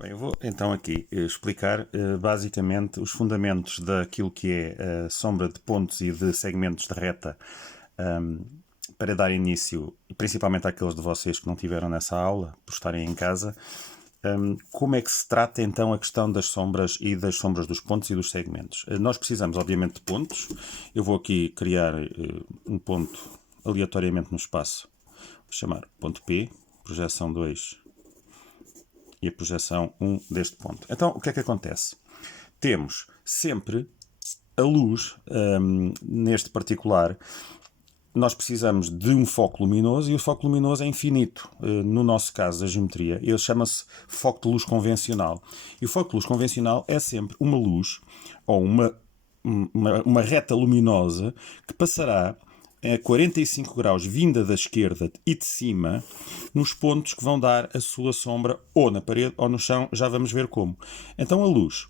Bem, eu vou então aqui explicar basicamente os fundamentos daquilo que é a sombra de pontos e de segmentos de reta ehm, para dar início, principalmente àqueles de vocês que não tiveram nessa aula, por estarem em casa, como é que se trata então a questão das sombras e das sombras dos pontos e dos segmentos. Nós precisamos obviamente de pontos. Eu vou aqui criar um ponto aleatoriamente no espaço, vou chamar ponto P, projeção 2 e a projeção 1 deste ponto. Então, o que é que acontece? Temos sempre a luz, neste particular, nós precisamos de um foco luminoso e o foco luminoso é infinito. No nosso caso, da geometria, ele chama-se foco de luz convencional. E o foco de luz convencional é sempre uma luz ou uma reta luminosa que passará a 45 graus vinda da esquerda e de cima nos pontos que vão dar a sua sombra ou na parede ou no chão, já vamos ver como. Então a luz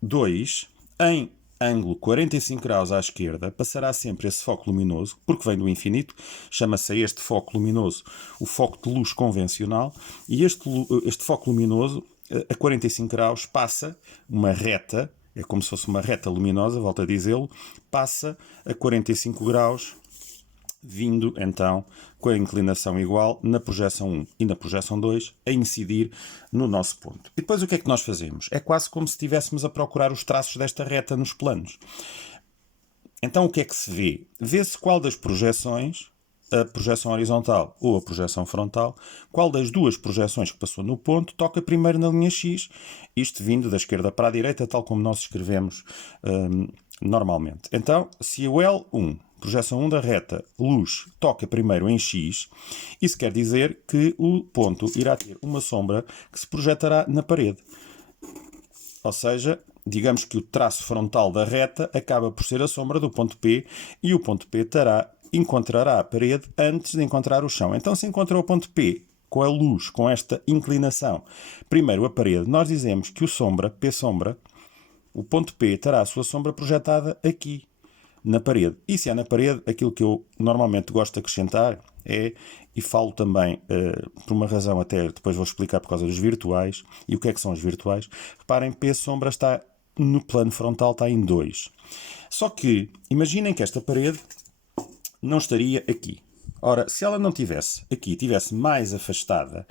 2 em ângulo 45 graus à esquerda passará sempre esse foco luminoso, porque vem do infinito, chama-se este foco luminoso o foco de luz convencional, e este foco luminoso a 45 graus passa uma reta, é como se fosse uma reta luminosa, volto a dizê-lo, passa a 45 graus, vindo então com a inclinação igual na projeção 1 e na projeção 2 a incidir no nosso ponto. E depois o que é que nós fazemos? É quase como se estivéssemos a procurar os traços desta reta nos planos. Então o que é que se vê? Vê-se qual das projeções, a projeção horizontal ou a projeção frontal, qual das duas projeções que passou no ponto toca primeiro na linha X, isto vindo da esquerda para a direita, tal como nós escrevemos normalmente. Então, se o L1, projeção 1 da reta, luz, toca primeiro em X, isso quer dizer que o ponto irá ter uma sombra que se projetará na parede. Ou seja, digamos que o traço frontal da reta acaba por ser a sombra do ponto P e o ponto P encontrará a parede antes de encontrar o chão. Então, se encontra o ponto P com a luz, com esta inclinação, primeiro a parede, nós dizemos que o sombra, P sombra, o ponto P terá a sua sombra projetada aqui, na parede. E se é na parede, aquilo que eu normalmente gosto de acrescentar é, e falo também por uma razão até, depois vou explicar por causa dos virtuais, e o que é que são os virtuais, reparem, P sombra está no plano frontal, está em 2. Só que, imaginem que esta parede não estaria aqui. Ora, se ela não estivesse aqui, estivesse mais afastada,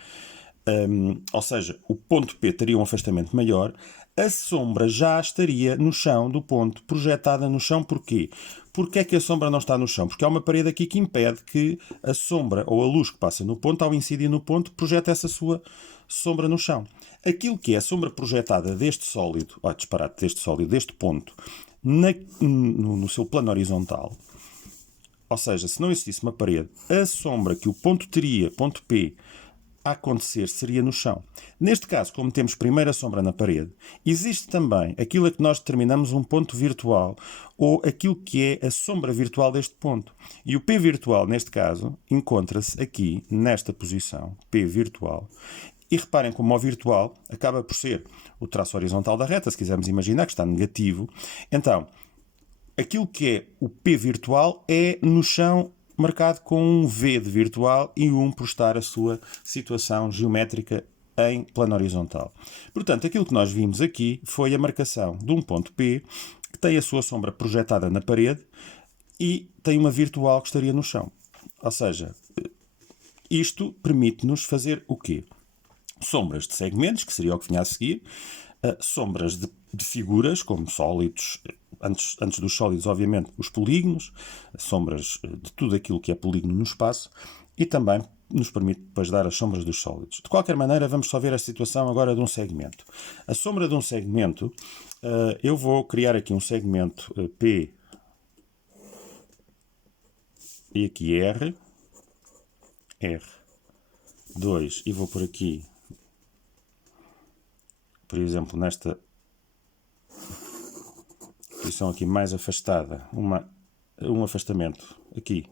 ou seja, o ponto P teria um afastamento maior, a sombra já estaria no chão do ponto, projetada no chão. Porquê? Porque é que a sombra não está no chão? Porque há uma parede aqui que impede que a sombra ou a luz que passa no ponto, ao incidir no ponto, projete essa sua sombra no chão. Aquilo que é a sombra projetada deste sólido, deste ponto, no seu plano horizontal, ou seja, se não existisse uma parede, a sombra que o ponto teria, ponto P, a acontecer seria no chão. Neste caso, como temos primeiro a sombra na parede, existe também aquilo a que nós determinamos um ponto virtual, ou aquilo que é a sombra virtual deste ponto. E o P virtual, neste caso, encontra-se aqui, nesta posição, P virtual. E reparem como o virtual acaba por ser o traço horizontal da reta, se quisermos imaginar que está negativo. Então, aquilo que é o P virtual é no chão, marcado com um V de virtual e um por estar a sua situação geométrica em plano horizontal. Portanto, aquilo que nós vimos aqui foi a marcação de um ponto P que tem a sua sombra projetada na parede e tem uma virtual que estaria no chão. Ou seja, isto permite-nos fazer o quê? Sombras de segmentos, que seria o que vinha a seguir, sombras de figuras, como sólidos, antes dos sólidos, obviamente, os polígonos, sombras de tudo aquilo que é polígono no espaço, e também nos permite depois dar as sombras dos sólidos. De qualquer maneira, vamos só ver a situação agora de um segmento. A sombra de um segmento, eu vou criar aqui um segmento P e aqui R2, e vou por aqui, por exemplo, nesta posição aqui mais afastada, um afastamento aqui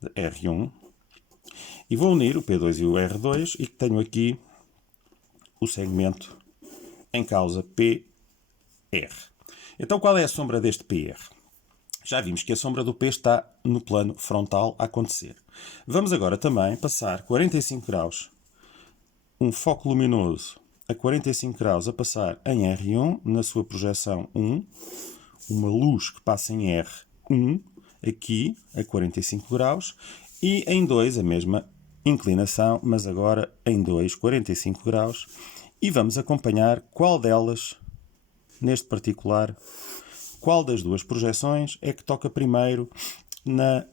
de R1, e vou unir o P2 e o R2 e tenho aqui o segmento em causa PR. Então qual é a sombra deste PR? Já vimos que a sombra do P está no plano frontal a acontecer. Vamos agora também passar 45 graus, um foco luminoso a 45 graus a passar em R1, na sua projeção 1, uma luz que passa em R1, aqui a 45 graus, e em 2 a mesma inclinação, mas agora em 2, 45 graus, e vamos acompanhar qual delas, neste particular, qual das duas projeções é que toca primeiro na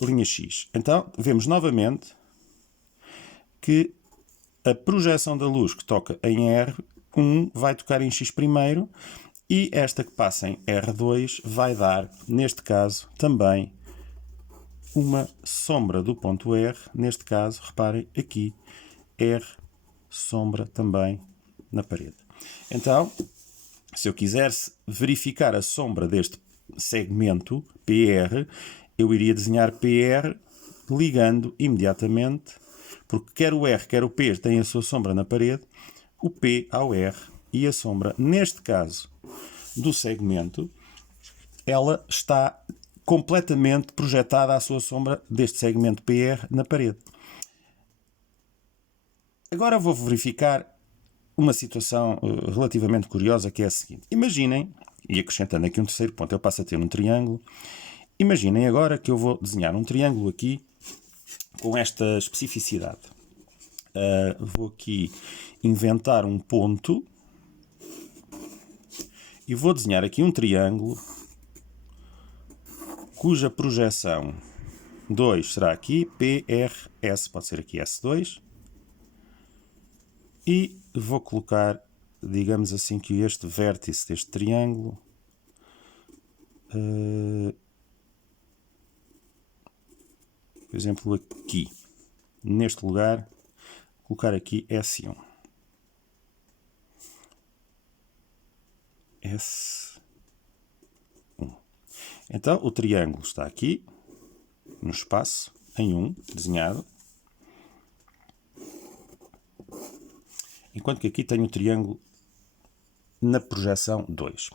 linha X. Então, vemos novamente que a projeção da luz que toca em R1 vai tocar em X primeiro e esta que passa em R2 vai dar, neste caso, também uma sombra do ponto R. Neste caso, reparem aqui, R sombra também na parede. Então, se eu quisesse verificar a sombra deste segmento PR, eu iria desenhar PR ligando imediatamente, porque quer o R, quer o P têm a sua sombra na parede, o P ao R e a sombra, neste caso, do segmento, ela está completamente projetada à sua sombra deste segmento PR na parede. Agora vou verificar uma situação relativamente curiosa, que é a seguinte. Imaginem, e acrescentando aqui um terceiro ponto, eu passo a ter um triângulo. Imaginem agora que eu vou desenhar um triângulo aqui com esta especificidade. Vou aqui inventar um ponto e vou desenhar aqui um triângulo cuja projeção 2 será aqui, PRS, pode ser aqui S2. E vou colocar, digamos assim, que este vértice deste triângulo por exemplo, aqui, neste lugar, colocar aqui S1. S1. Então, o triângulo está aqui, no espaço, em 1, desenhado. Enquanto que aqui tenho o triângulo na projeção 2.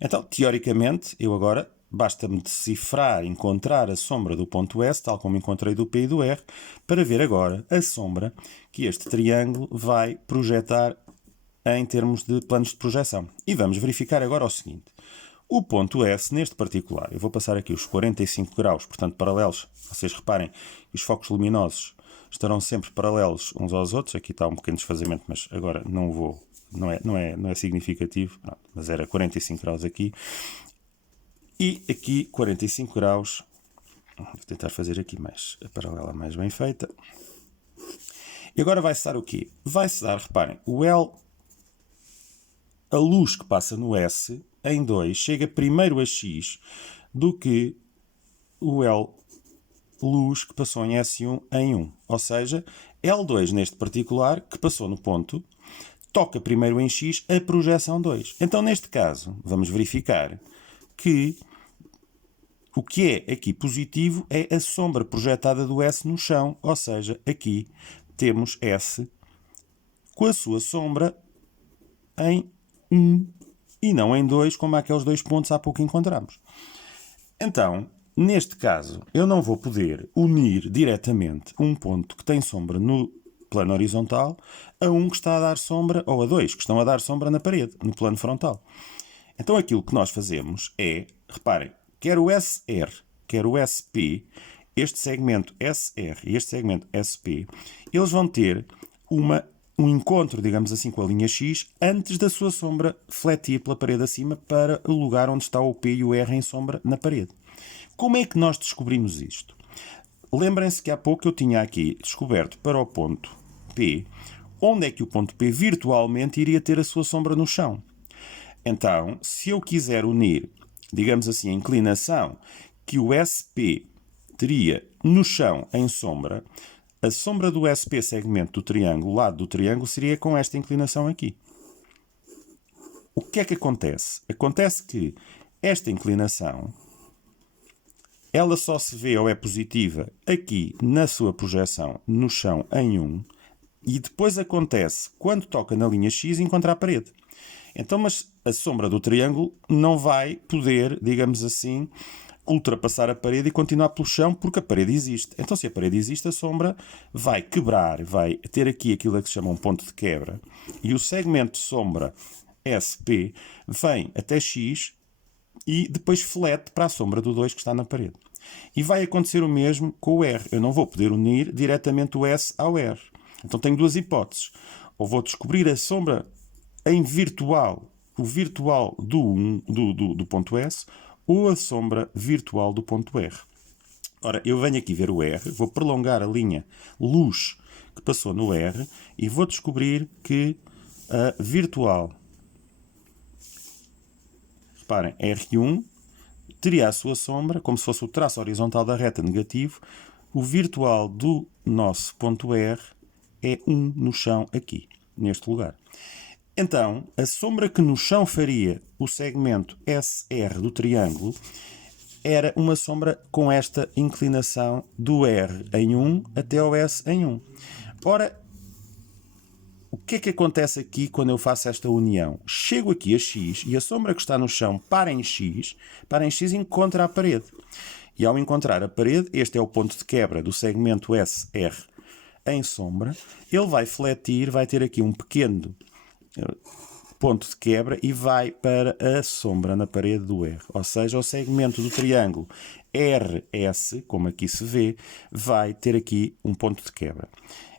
Então, teoricamente, eu agora basta-me decifrar, encontrar a sombra do ponto S, tal como encontrei do P e do R, para ver agora a sombra que este triângulo vai projetar em termos de planos de projeção. E vamos verificar agora o seguinte. O ponto S, neste particular, eu vou passar aqui os 45 graus, portanto paralelos. Vocês reparem que os focos luminosos estarão sempre paralelos uns aos outros. Aqui está um pequeno desfazamento, mas agora não vou, não é significativo, pronto, mas era 45 graus aqui. E aqui 45 graus, vou tentar fazer aqui mais a paralela mais bem feita. E agora vai-se dar o quê? Vai-se dar, reparem, o L, a luz que passa no S, em 2, chega primeiro a X do que o L luz que passou em S1 em 1. Ou seja, L2 neste particular, que passou no ponto, toca primeiro em X a projeção 2. Então, neste caso, vamos verificar que o que é aqui positivo é a sombra projetada do S no chão. Ou seja, aqui temos S com a sua sombra em 1 e não em 2, como aqueles dois pontos há pouco encontramos. Então, neste caso, eu não vou poder unir diretamente um ponto que tem sombra no plano horizontal a um que está a dar sombra, ou a dois que estão a dar sombra na parede, no plano frontal. Então, aquilo que nós fazemos é, reparem, quer o SR, quer o SP, este segmento SR e este segmento SP, eles vão ter um encontro, digamos assim, com a linha X antes da sua sombra fletir pela parede acima para o lugar onde está o P e o R em sombra na parede. Como é que nós descobrimos isto? Lembrem-se que há pouco eu tinha aqui descoberto para o ponto P onde é que o ponto P virtualmente iria ter a sua sombra no chão. Então, se eu quiser unir, digamos assim, a inclinação que o SP teria no chão em sombra, a sombra do SP segmento do triângulo, o lado do triângulo, seria com esta inclinação aqui. O que é que acontece? Acontece que esta inclinação, ela só se vê ou é positiva aqui na sua projeção no chão em 1 e depois acontece, quando toca na linha X, encontrar a parede. Então, mas a sombra do triângulo não vai poder, digamos assim, ultrapassar a parede e continuar pelo chão, porque a parede existe. Então, se a parede existe, a sombra vai quebrar, vai ter aqui aquilo que se chama um ponto de quebra, e o segmento de sombra SP vem até X e depois flete para a sombra do 2 que está na parede. E vai acontecer o mesmo com o R. Eu não vou poder unir diretamente o S ao R. Então tenho duas hipóteses. Ou vou descobrir a sombra em virtual, o virtual do ponto S, ou a sombra virtual do ponto R. Ora, eu venho aqui ver o R, vou prolongar a linha luz que passou no R e vou descobrir que a virtual, reparem, R1, teria a sua sombra, como se fosse o traço horizontal da reta negativo. O virtual do nosso ponto R é 1 no chão aqui, neste lugar. Então, a sombra que no chão faria o segmento SR do triângulo era uma sombra com esta inclinação do R em 1 até ao S em 1. Ora, o que é que acontece aqui quando eu faço esta união? Chego aqui a X e a sombra que está no chão para em X e encontra a parede. E ao encontrar a parede, este é o ponto de quebra do segmento SR em sombra, ele vai fletir, vai ter aqui um pequeno ponto de quebra e vai para a sombra na parede do R. Ou seja, o segmento do triângulo RS, como aqui se vê, vai ter aqui um ponto de quebra.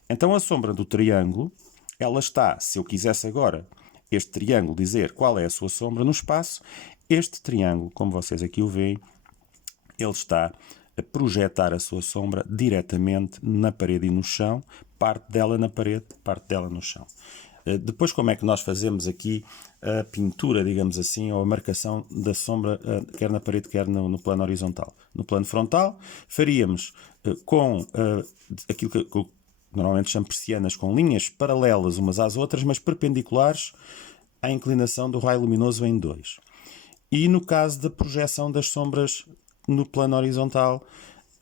Então a sombra do triângulo, ela está, se eu quisesse agora este triângulo dizer qual é a sua sombra no espaço, este triângulo, como vocês aqui o veem, ele está a projetar a sua sombra diretamente na parede e no chão, parte dela na parede, parte dela no chão. Depois, como é que nós fazemos aqui a pintura, digamos assim, ou a marcação da sombra, quer na parede, quer no plano horizontal? No plano frontal, faríamos com aquilo que normalmente chamo persianas, com linhas paralelas umas às outras, mas perpendiculares à inclinação do raio luminoso em 2. E no caso da projeção das sombras no plano horizontal,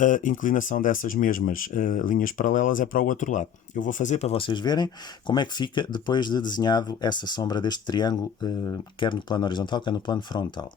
a inclinação dessas mesmas linhas paralelas é para o outro lado. Eu vou fazer para vocês verem como é que fica depois de desenhado essa sombra deste triângulo, quer no plano horizontal, quer no plano frontal.